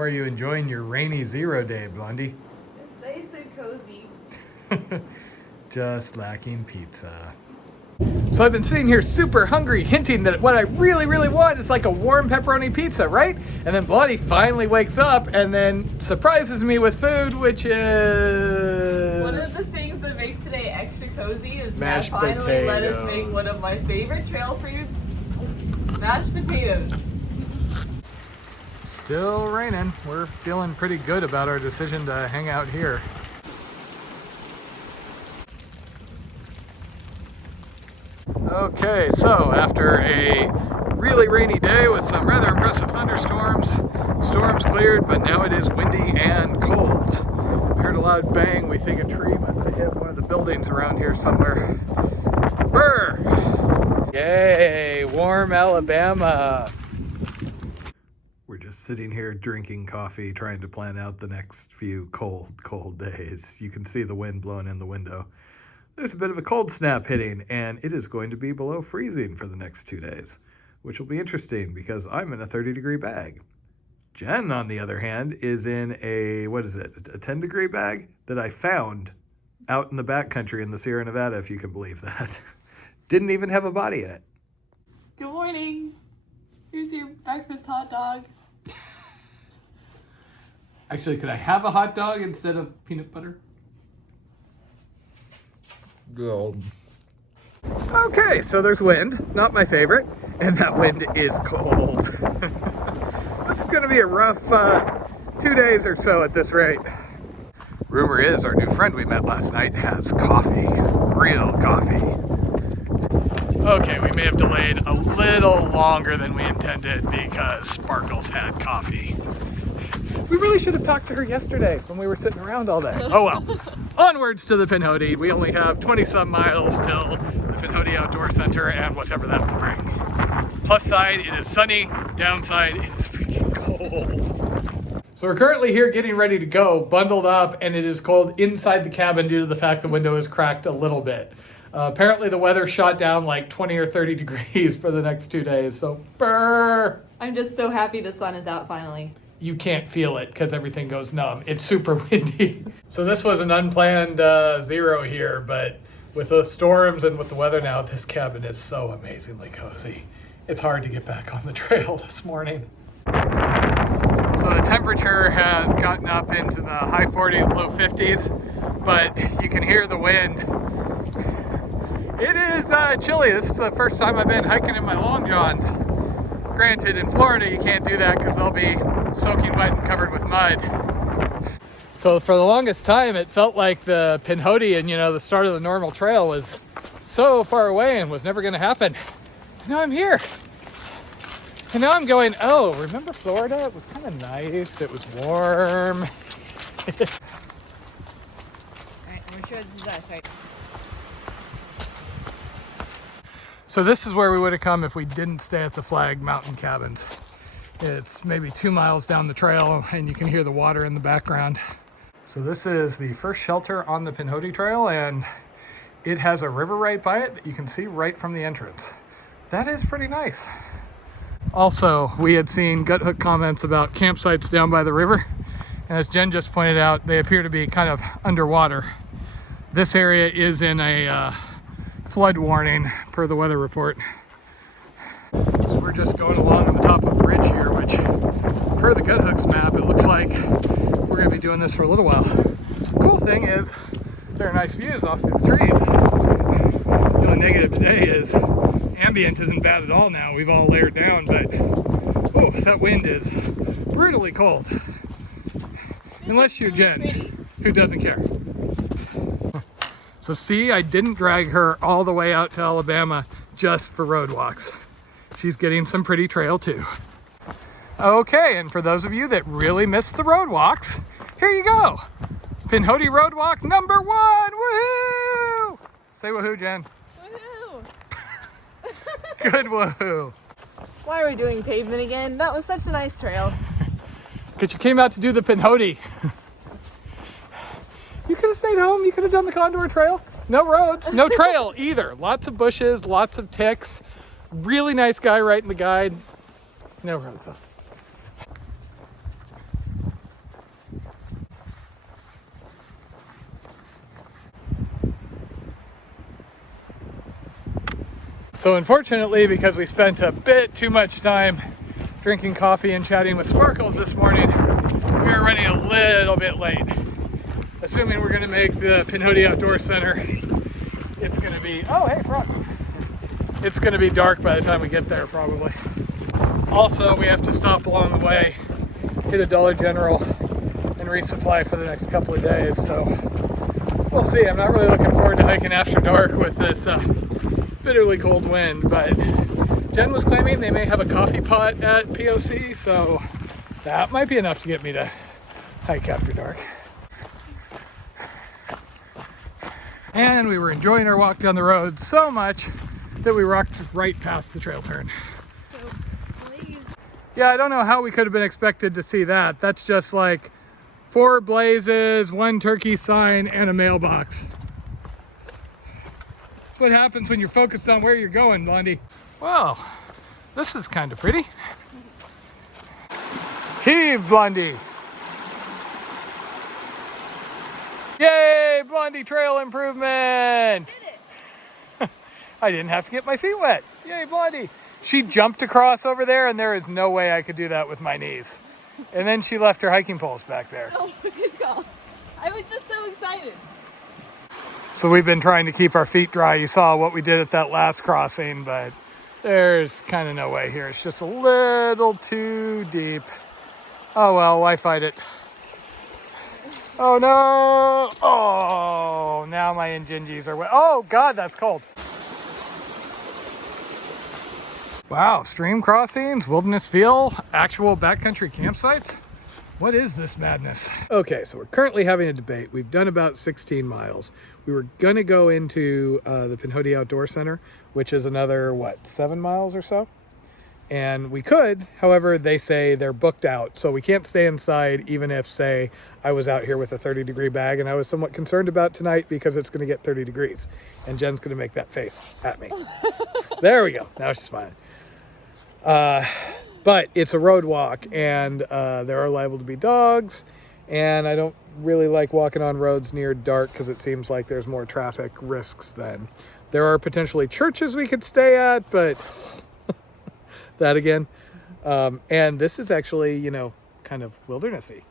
How are you enjoying your rainy zero day, Blondie? It's nice and cozy. Just lacking pizza. So I've been sitting here super hungry, hinting that what I really, really want is like a warm pepperoni pizza, right? And then Blondie finally wakes up and then surprises me with food, which is... One of the things that makes today extra cozy is mashed Matt finally let us potatoes. make one of my favorite trail foods, mashed potatoes. Still raining. We're feeling pretty good about our decision to hang out here. Okay, so after a really rainy day with some rather impressive thunderstorms, storms cleared, but now it is windy and cold. We heard a loud bang. We think a tree must have hit one of the buildings around here somewhere. Brr! Yay, warm Alabama. We're just sitting here drinking coffee, trying to plan out the next few cold days. You can see the wind blowing in the window. There's a bit of a cold snap hitting, and it is going to be below freezing for the next 2 days, which will be interesting because I'm in a 30-degree bag. Jen, on the other hand, is in a 10-degree bag that I found out in the backcountry in the Sierra Nevada, if you can believe that. Didn't even have a body in it. Good morning. Here's your breakfast hot dog. Actually, could I have a hot dog instead of peanut butter? Go. Okay, so there's wind, not my favorite, and that wind is cold. This is going to be a rough 2 days or so at this rate. Rumor is our new friend we met last night has coffee, real coffee. Okay, we may have delayed a little longer than we intended because Sparkles had coffee. We really should have talked to her yesterday when we were sitting around all day. Oh well. Onwards to the Pinhoti. We only have 20-some miles till the Pinhoti Outdoors Center and whatever that will bring. Plus side, it is sunny. Downside, it is freaking cold. So we're currently here getting ready to go, bundled up, and it is cold inside the cabin due to the fact the window is cracked a little bit. Apparently the weather shot down like 20 or 30 degrees for the next 2 days, so brr. I'm just so happy the sun is out finally. You can't feel it because everything goes numb. It's super windy. So this was an unplanned zero here, but with the storms and with the weather now, this cabin is so amazingly cozy. It's hard to get back on the trail this morning. So the temperature has gotten up into the high 40s, low 50s, but you can hear the wind. It is chilly. This is the first time I've been hiking in my long johns. Granted, in Florida, you can't do that because they'll be soaking wet and covered with mud. So for the longest time, it felt like the Pinhoti and, the start of the normal trail was so far away and was never going to happen. And now I'm here. And now I'm going, oh, remember Florida? It was kind of nice. It was warm. All right, I'm sure this is us, right? So this is where we would have come if we didn't stay at the FLAGG mountain cabins. It's maybe 2 miles down the trail and you can hear the water in the background. So this is the first shelter on the Pinhoti Trail, and it has a river right by it that you can see right from the entrance. That is pretty nice. Also, we had seen gut hook comments about campsites down by the river, and as Jen just pointed out, they appear to be kind of underwater. This area is in a flood warning per the weather report. So we're just going along on the top of the ridge here, which per the gut hooks map, it looks like we're going to be doing this for a little while. Cool thing is there are nice views off through the trees. The only negative today is ambient isn't bad at all now. We've all layered down, but oh, that wind is brutally cold. Unless you're Jen, who doesn't care. So see, I didn't drag her all the way out to Alabama just for road walks. She's getting some pretty trail too. Okay, and for those of you that really missed the road walks, here you go. Pinhoti Road Walk number 1, woohoo! Say woohoo, Jen. Woohoo! Good woohoo. Why are we doing pavement again? That was such a nice trail. Because you came out to do the Pinhoti. You could have stayed home. You could have done the Condor Trail. No roads, no trail either. Lots of bushes, lots of ticks. Really nice guy writing the guide. No roads though. So unfortunately, because we spent a bit too much time drinking coffee and chatting with Sparkles this morning, we are running a little bit late. Assuming we're going to make the Pinhoti Outdoors Center, it's going to be, oh hey frog, it's going to be dark by the time we get there probably. Also, we have to stop along the way, hit a Dollar General, and resupply for the next couple of days. So we'll see. I'm not really looking forward to hiking after dark with this bitterly cold wind, but Jen was claiming they may have a coffee pot at POC, so that might be enough to get me to hike after dark. And we were enjoying our walk down the road so much that we rocked right past the trail turn. So, please. Yeah, I don't know how we could have been expected to see that. That's just like 4 blazes, 1 turkey sign, and a mailbox. That's what happens when you're focused on where you're going, Blondie. Well, this is kind of pretty. Heave, Blondie. Yay, Blondie trail improvement. Did it. I didn't have to get my feet wet. Yay, Blondie. She jumped across over there, and there is no way I could do that with my knees. And then she left her hiking poles back there. Oh, good call. I was just so excited. So we've been trying to keep our feet dry. You saw what we did at that last crossing, but there's kind of no way here. It's just a little too deep. Oh well, why fight it? Oh no! Oh, now my injingies are wet. Oh God, that's cold. Wow, stream crossings, wilderness feel, actual backcountry campsites. What is this madness? Okay, so we're currently having a debate. We've done about 16 miles. We were gonna go into the Pinhoti Outdoors Center, which is another, what, 7 miles or so? And we could, however, they say they're booked out. So we can't stay inside even if, say, I was out here with a 30-degree bag, and I was somewhat concerned about tonight because it's gonna get 30 degrees. And Jen's gonna make that face at me. There we go, now she's smiling. But it's a road walk, and there are liable to be dogs, and I don't really like walking on roads near dark because it seems like there's more traffic risks then. There are potentially churches we could stay at, but that again. And this is actually, you know, kind of wildernessy.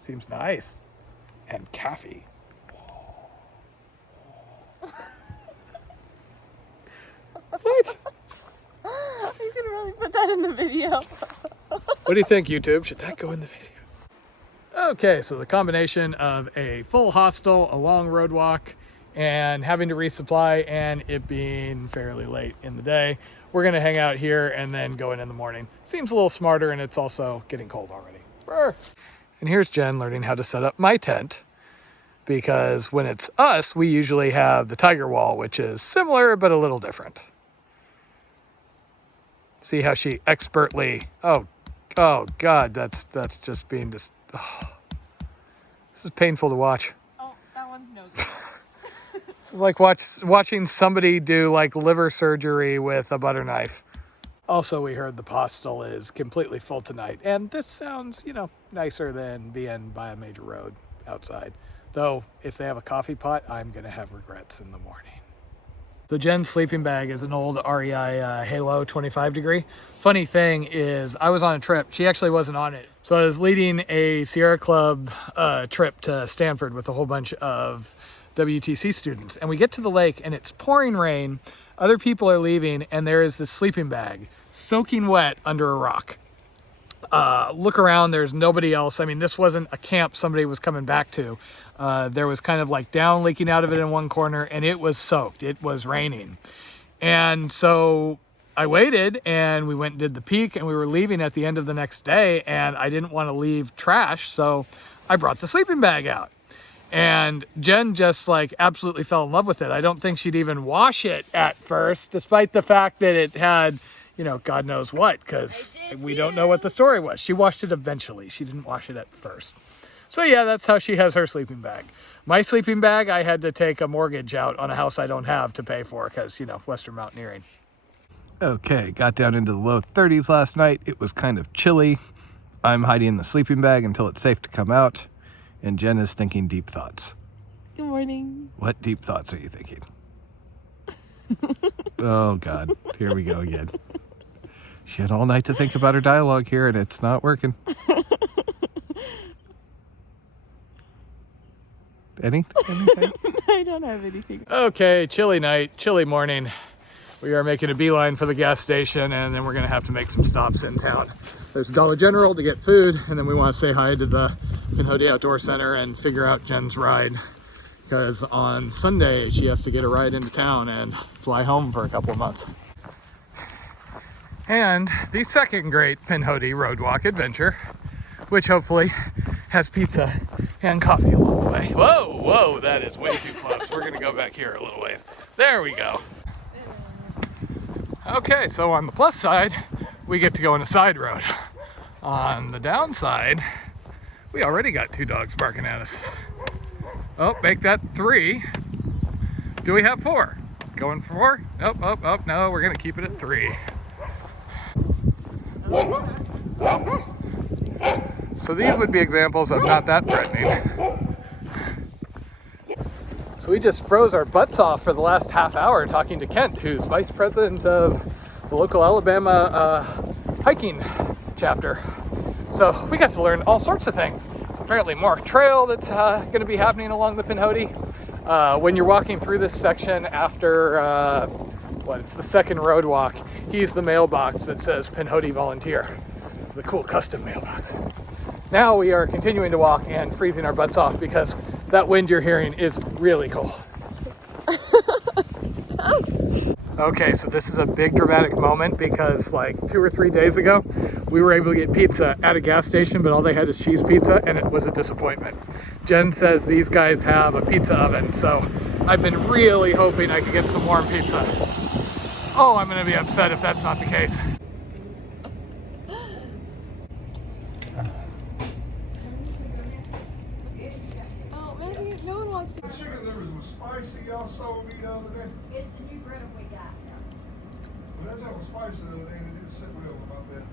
Seems nice. And caffey. What? You can really put that in the video. What do you think, YouTube? Should that go in the video? Okay, so the combination of a full hostel, a long road walk, and having to resupply, and it being fairly late in the day, we're gonna hang out here and then go in the morning. Seems a little smarter, and it's also getting cold already. Brr. And here's Jen learning how to set up my tent, because when it's us, we usually have the tiger wall, which is similar but a little different. See how she expertly, oh God, that's just being just, oh. This is painful to watch. Oh, that one's no good. This is like watching somebody do like liver surgery with a butter knife. Also, we heard the hostel is completely full tonight, and this sounds, you know, nicer than being by a major road outside. Though, if they have a coffee pot, I'm gonna have regrets in the morning. So Jen's sleeping bag is an old REI Halo 25 degree. Funny thing is, I was on a trip. She actually wasn't on it. So I was leading a Sierra Club trip to Stanford with a whole bunch of WTC students. And we get to the lake and it's pouring rain. Other people are leaving and there is this sleeping bag soaking wet under a rock. Look around, there's nobody else. I mean, this wasn't a camp somebody was coming back to. There was kind of like down leaking out of it in one corner and it was soaked. It was raining. And so I waited and we went and did the peak and we were leaving at the end of the next day and I didn't want to leave trash. So I brought the sleeping bag out and Jen just like absolutely fell in love with it. I don't think she'd even wash it at first, despite the fact that it had, you know, God knows what, because we don't know what the story was. She washed it eventually. She didn't wash it at first. So yeah, that's how she has her sleeping bag. My sleeping bag, I had to take a mortgage out on a house I don't have to pay for because, you know, Western mountaineering. Okay, got down into the low 30s last night. It was kind of chilly. I'm hiding in the sleeping bag until it's safe to come out. And Jen is thinking deep thoughts. Good morning. What deep thoughts are you thinking? Oh, God. Here we go again. She had all night to think about her dialogue here, and it's not working. Anything? I don't have anything. Okay, chilly night, chilly morning. We are making a beeline for the gas station, and then we're gonna have to make some stops in town. There's Dollar General to get food, and then we want to say hi to the Pinhoti Outdoors Center and figure out Jen's ride, because on Sunday she has to get a ride into town and fly home for a couple of months. And the second great Pinhoti road walk adventure, which hopefully has pizza and coffee along the way. Whoa, whoa, that is way too close. We're gonna go back here a little ways. There we go. Okay, so on the plus side, we get to go on a side road. On the downside, we already got 2 dogs barking at us. Oh, make that 3. Do we have 4? Going for 4? Oh, no, we're gonna keep it at 3. So these would be examples of not that threatening. So we just froze our butts off for the last half hour talking to Kent, who's vice president of the local Alabama hiking chapter. So we got to learn all sorts of things. There's apparently more trail that's going to be happening along the Pinhoti. When you're walking through this section after, it's the second road walk, he's the mailbox that says Pinhoti Volunteer, the cool custom mailbox. Now we are continuing to walk and freezing our butts off because that wind you're hearing is really cold. Okay, so this is a big dramatic moment because like 2 or 3 days ago, we were able to get pizza at a gas station, but all they had is cheese pizza and it was a disappointment. Jen says these guys have a pizza oven, so I've been really hoping I could get some warm pizza. Oh, I'm gonna be upset if that's not the case. No one wants to. The chicken livers was spicy, y'all sold me the other day. It's the new bread we got now. Well, that joint was spicy the other day and it didn't sit well about that.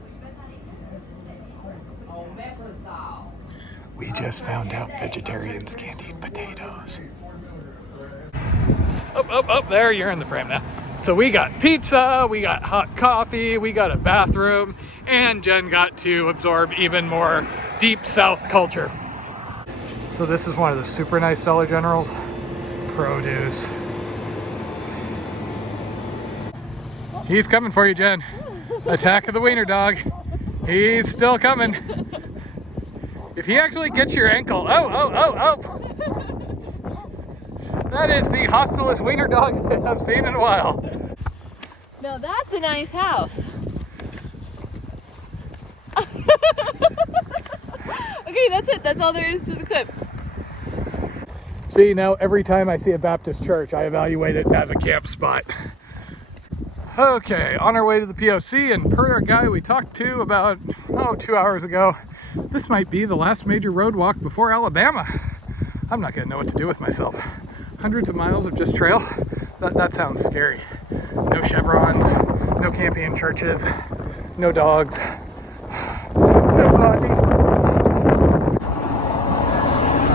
Well, you better not eat that because it's that new bread we got. Oh, Meprisol. We just found out vegetarians can't eat potatoes. Oh, there, you're in the frame now. So we got pizza, we got hot coffee, we got a bathroom, and Jen got to absorb even more deep South culture. So this is one of the super nice Dollar Generals. Produce. He's coming for you, Jen. Attack of the wiener dog. He's still coming. If he actually gets your ankle, oh. That is the hostilest wiener dog I've seen in a while. Now that's a nice house. Okay, that's it. That's all there is to the clip. See, now every time I see a Baptist church, I evaluate it as a camp spot. Okay, on our way to the POC, and per a guy we talked to about, 2 hours ago, this might be the last major road walk before Alabama. I'm not gonna know what to do with myself. Hundreds of miles of just trail? That sounds scary. No chevrons, no camping in churches, no dogs, nobody.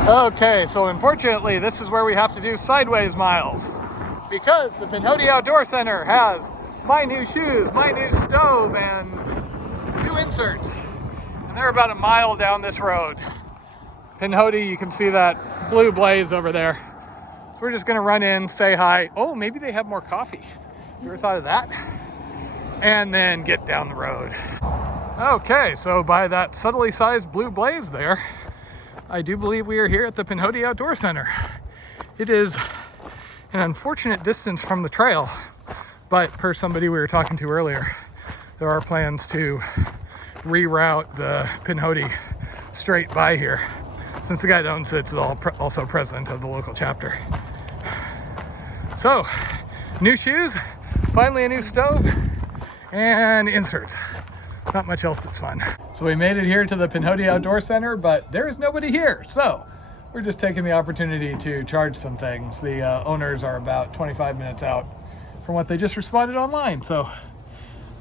Okay, so unfortunately, this is where we have to do sideways miles because the Pinhoti Outdoors Center has my new shoes, my new stove, and new inserts. And they're about a mile down this road. Pinhoti, you can see that blue blaze over there. So we're just gonna run in, say hi. Oh, maybe they have more coffee. You ever thought of that? And then get down the road. Okay, so by that subtly sized blue blaze there, I do believe we are here at the Pinhoti Outdoors Center. It is an unfortunate distance from the trail, but per somebody we were talking to earlier, there are plans to reroute the Pinhoti straight by here, since the guy that owns it is also president of the local chapter. So, new shoes, finally a new stove, and inserts. Not much else that's fun. So we made it here to the Pinhoti Outdoors Center, but there is nobody here. So we're just taking the opportunity to charge some things. The owners are about 25 minutes out from what they just responded online. So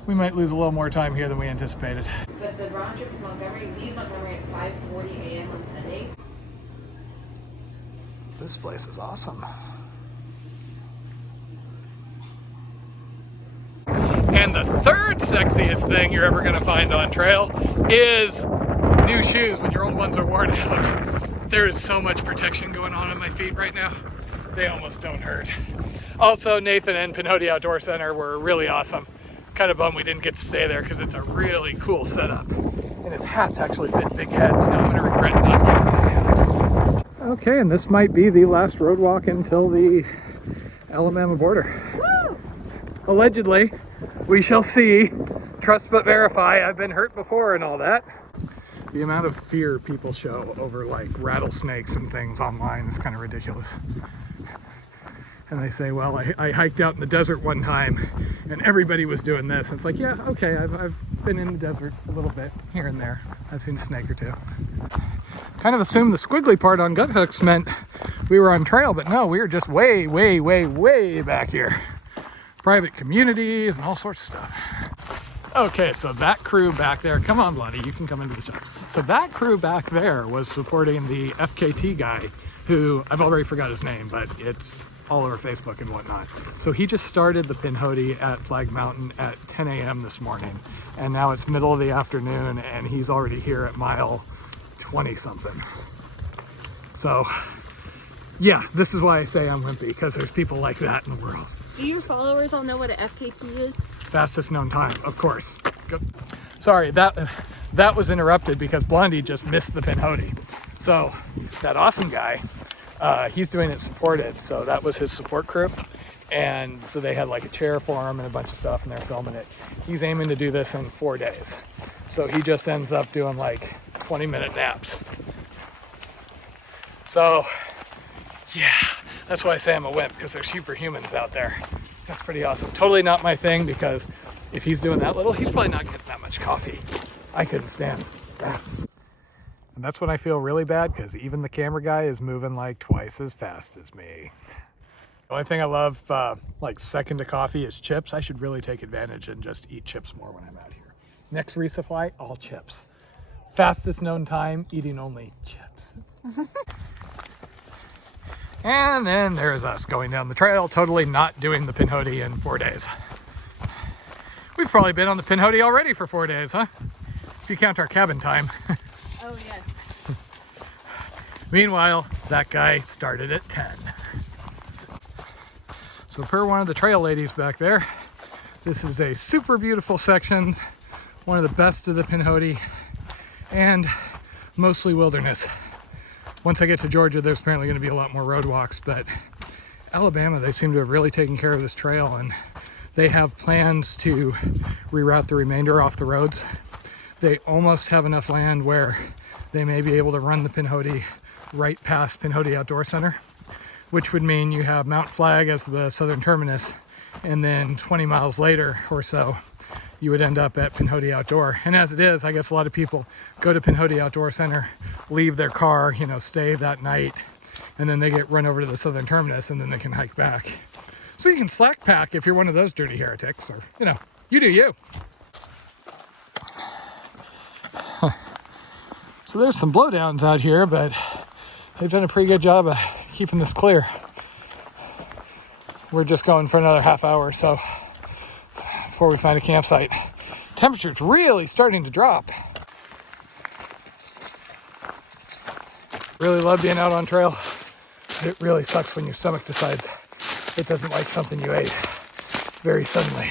we might lose a little more time here than we anticipated. But the round trip from Montgomery, leave Montgomery at 5:40 a.m. on Sunday. This place is awesome. favorite sexiest thing you're ever gonna find on trail is new shoes when your old ones are worn out. There is so much protection going on my feet right now. They almost don't hurt. Also, Nathan and Pinhoti Outdoors Center were really awesome. Kind of bummed we didn't get to stay there because it's a really cool setup. And his hats actually fit big heads. Now I'm gonna regret not getting my hat. Okay, and this might be the last road walk until the Alabama border. Woo! Allegedly, we shall see. Trust but verify. I've been hurt before and all that. The amount of fear people show over like rattlesnakes and things online is kind of ridiculous. And they say, well, I hiked out in the desert one time and everybody was doing this. And it's like, yeah, okay, I've been in the desert a little bit here and there. I've seen a snake or two. Kind of assumed the squiggly part on gut hooks meant we were on trail, but no, we were just way, way, way, way back here. Private communities and all sorts of stuff. Okay, so that crew back there, come on, Blondie, you can come into the shot. So that crew back there was supporting the FKT guy who, I've already forgot his name, but it's all over Facebook and whatnot. So he just started the Pinhoti at Flag Mountain at 10 a.m. this morning. And now it's middle of the afternoon and he's already here at mile 20 something. So yeah, this is why I say I'm wimpy, because there's people like that in the world. Do your followers all know what an FKT is? Fastest known time, of course. Go. Sorry, that was interrupted because Blondie just missed the Pinhoti. So that awesome guy, he's doing it supported, so that was his support crew. And so they had like a chair for him and a bunch of stuff and they're filming it. He's aiming to do this in 4 days. So he just ends up doing like 20-minute naps. So yeah, that's why I say I'm a wimp, because there's superhumans out there. That's pretty awesome. Totally not my thing, because if he's doing that little, he's probably not getting that much coffee. I couldn't stand that. And that's when I feel really bad, because even the camera guy is moving like twice as fast as me. The only thing I love, like second to coffee, is chips. I should really take advantage and just eat chips more when I'm out here. Next resupply, all chips. Fastest known time, eating only chips. And then there's us going down the trail, totally not doing the Pinhoti in 4 days. We've probably been on the Pinhoti already for 4 days, huh? If you count our cabin time. Oh, yes. Meanwhile, that guy started at 10. So per one of the trail ladies back there, this is a super beautiful section, one of the best of the Pinhoti, and mostly wilderness. Once I get to Georgia, there's apparently going to be a lot more roadwalks, but Alabama, they seem to have really taken care of this trail, and they have plans to reroute the remainder off the roads. They almost have enough land where they may be able to run the Pinhoti right past Pinhoti Outdoors Center, which would mean you have Mount Flagg as the southern terminus, and then 20 miles later or so, you would end up at Pinhoti Outdoor. And as it is, I guess a lot of people go to Pinhoti Outdoors Center, leave their car, you know, stay that night, and then they get run over to the southern terminus and then they can hike back. So you can slack pack if you're one of those dirty heretics, or, you know, you do you. So there's some blowdowns out here, but they've done a pretty good job of keeping this clear. We're just going for another half hour or so before we find a campsite. Temperature's really starting to drop. Really love being out on trail. It really sucks when your stomach decides it doesn't like something you ate very suddenly.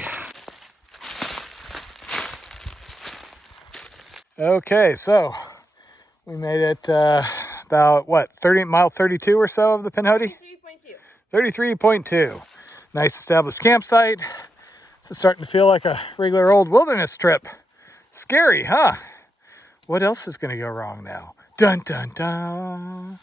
Okay, so we made it about what, mile 32 or so of the Pinhoti? 33.2. 33.2. Nice established campsite. This is starting to feel like a regular old wilderness trip. Scary, huh? What else is going to go wrong now? Dun dun dun.